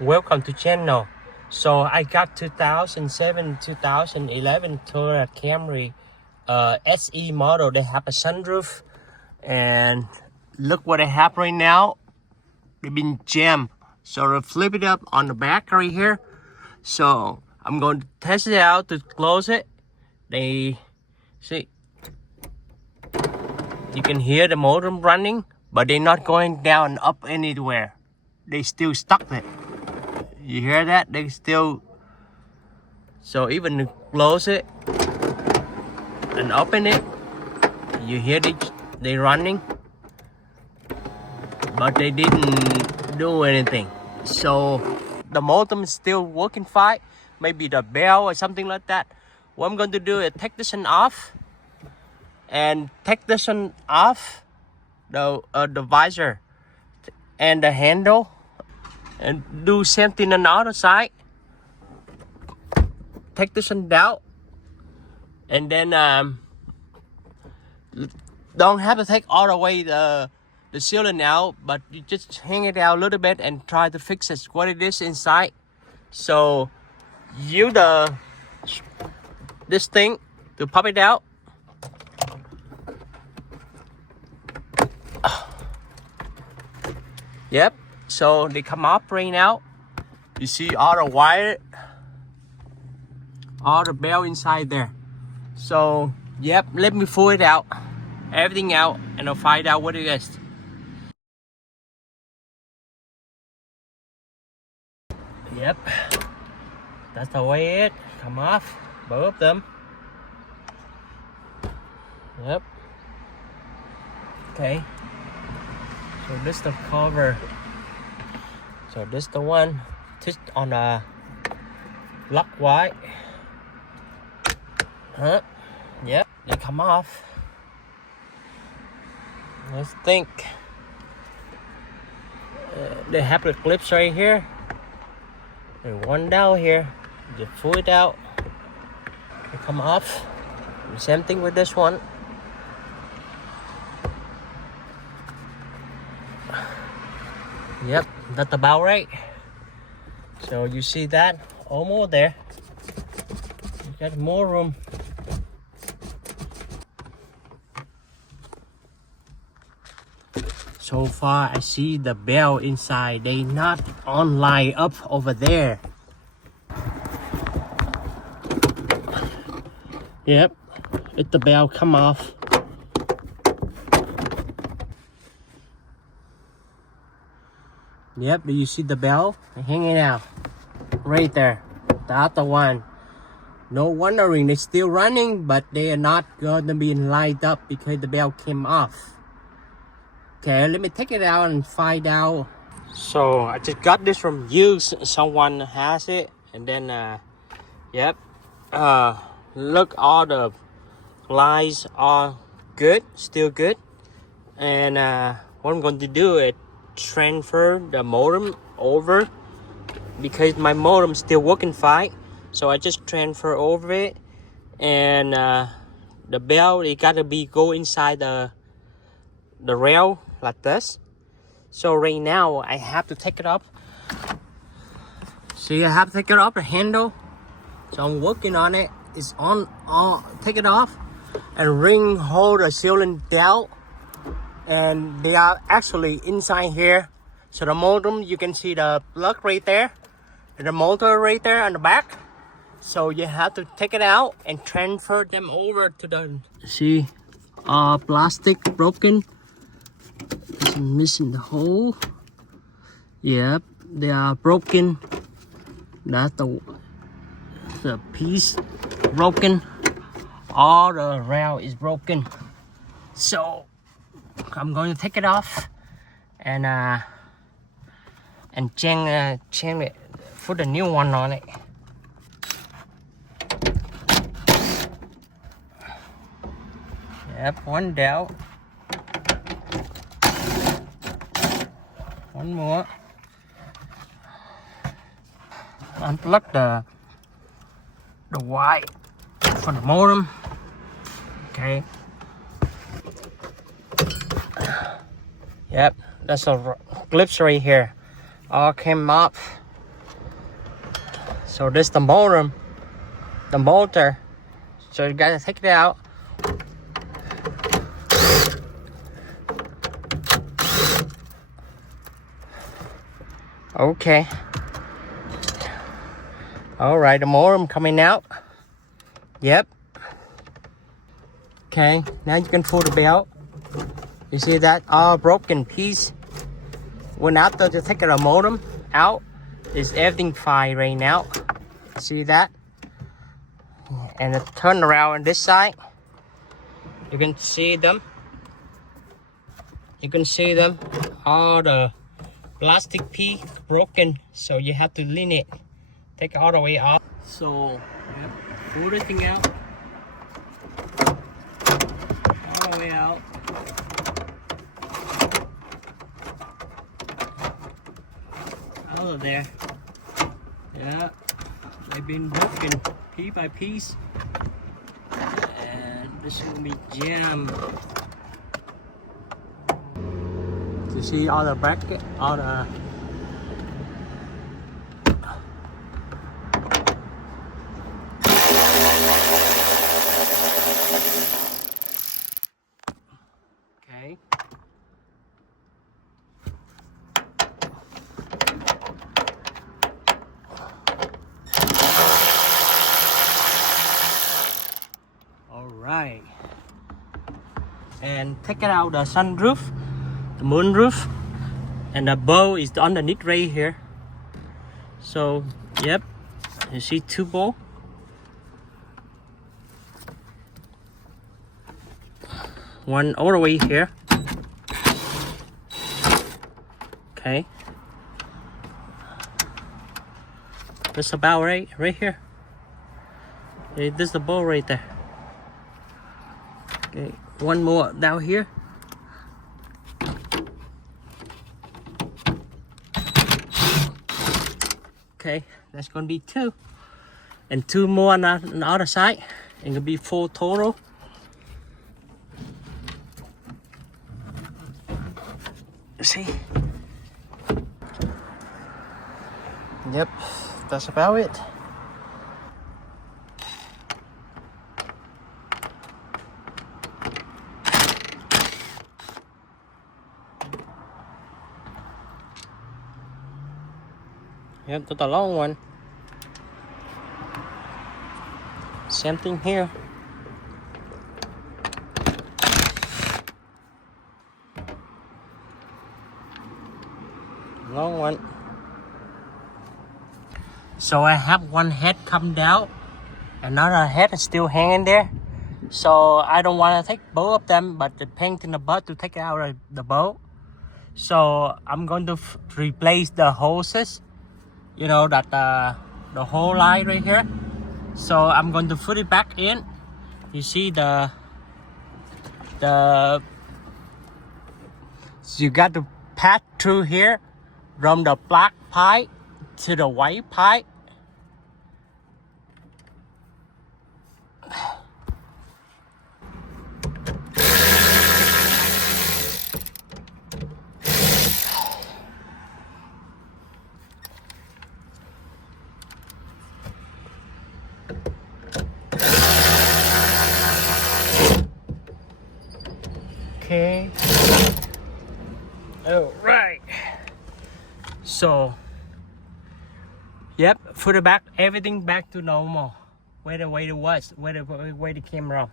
welcome to channel. So I got 2007-2011 Toyota Camry SE model. They have a sunroof, and look what I have right now. They've been jammed, so I flip it up on the back right here. So I'm going to test it out to close it. They see, you can hear the motor running, but they're not going down up anywhere. They still stuck there. You hear that? They still. So even to close it and open it, you hear they running, but they didn't do anything. So the motor is still working fine. Maybe the bell or something like that. What I'm going to do is take this one off and take this one off, the visor and the handle, and do something on the other side. Take this one down, and then don't have to take all the way the ceiling out, but you just hang it out a little bit and try to fix it what it is inside. So use this thing to pop it out. Yep, so they come off right now. You see all the wire, all the bell inside there. So yep, let me pull it out, everything out, and I'll find out what it is. Yep, that's the way it come off, both of them. Yep. Okay, so this is the cover. So this is the one just on a lock white. Yep, they come off. Let's think. They have the clips right here and one down here. Just pull it out, they come off. Same thing with this one. Yep, that's about right. So you see that almost there. You got more room. So far I see the bell inside. They not on line up over there. Yep, it's the bell come off. Yep, you see the bell hanging out right there. The other one, no wondering, they're still running, but they are not going to be lined up because the bell came off. Okay, let me take it out and find out. So I just got this from use. Someone has it, and then yep, look, all the lines are good, still good. And what I'm going to do is transfer the modem over, because my modem still working fine. So I just transfer over it, and the bell, it gotta be go inside the rail like this. So right now I have to take it up. See, I have to take it off the handle. So I'm working on it. It's on. Take it off and hold the ceiling down. And they are actually inside here. So the modem, you can see the plug right there, and the motor right there on the back. So you have to take it out and transfer them over to the, see, plastic broken. It's missing the hole. Yep, they are broken. That's the piece broken. All the rail is broken. So I'm going to take it off and change it, put a new one on it. Yep, one down. One more. Unplug the wire for the modem. Okay. Yep, that's a clips right here. All came off. So this the motor. So you gotta take it out. Okay. All right, the motor coming out. Yep. Okay, now you can pull the belt. You see that all broken piece. When after you take the motor out, is everything fine right now. See that? And turn around on this side. You can see them. You can see them. All the plastic piece broken, so you have to lean it. Take it all the way off. So, yep, pull the thing out. All the way out. Out of there. Yeah, they've been broken piece by piece. And this will be jammed. You see all the bracket, all the okay. All right. And take it out the sunroof. The moonroof, and the bow is underneath right here. So yep, you see two bow. One all the way here. Okay, that's about right here. This is the bow right there. Okay, one more down here. Okay, that's gonna be two, and two more on the other side. It's gonna be 4 total. See? Yep, that's about it. Yep, that's a long one. Same thing here. Long one. So I have one head come down, another head is still hanging there. So I don't want to take both of them, but the paint in the butt to take it out of the boat. So I'm going to replace the hoses. You know that the whole line right here. So I'm going to put it back in. You see so you got to pass through here from the black pipe to the white pipe. Okay. All right. So, yep, put it back, everything back to normal. Where the way it was, where it came from.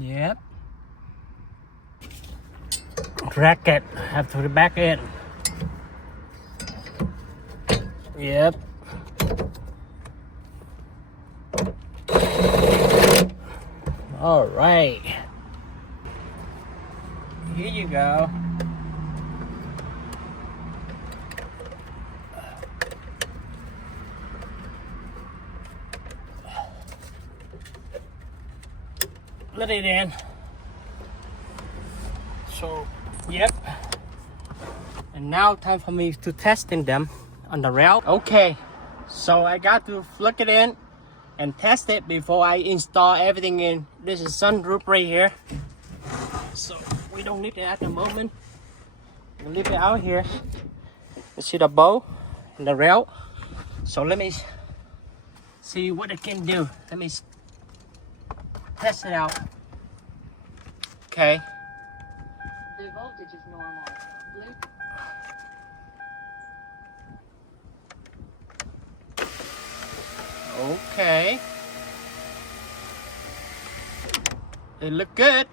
Yep. Bracket, have to put it back in. Yep. All right. Here you go. let it in. So, yep. And now time for me to testing them on the rail. Okay, so I got to plug it in and test it before I install everything in. This is sunroof right here. So we don't need it at the moment. We'll leave it out here. You see the bow and the rail. So let me see what it can do. Let me test it out. Okay. The voltage is normal. Okay. It look good.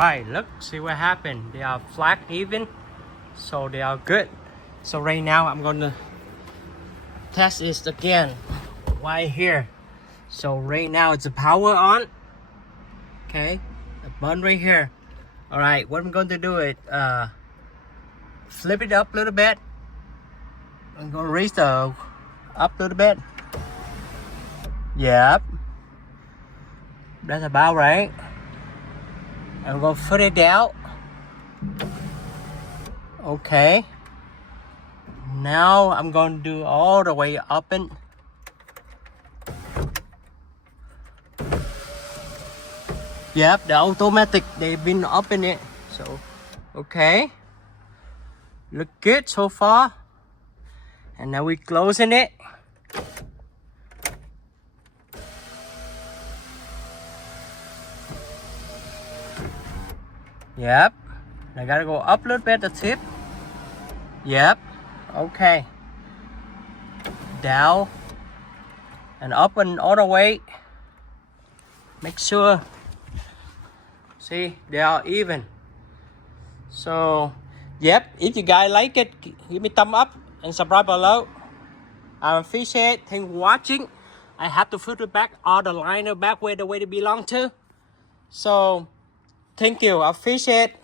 Right, look, see what happened. They are flat even, so they are good. So right now I'm gonna test this again right here. So right now it's a power on. Okay, the button right here. All right, what I'm going to do is flip it up a little bit. I'm gonna raise the up a little bit. Yep, that's about right. I'm gonna put it down. Okay. Now I'm gonna do all the way up and yep, the automatic they've been up in it. So okay. Look good so far. And now we're closing it. Yep. I gotta go up a little bit the tip. Yep. Okay. Down and up and all the way. Make sure. See, they are even. So, yep. If you guys like it, give me thumb up and subscribe below. I appreciate. Thanks for watching. I have to put it back all the liner back where the way they belong to. So, thank you. I appreciate.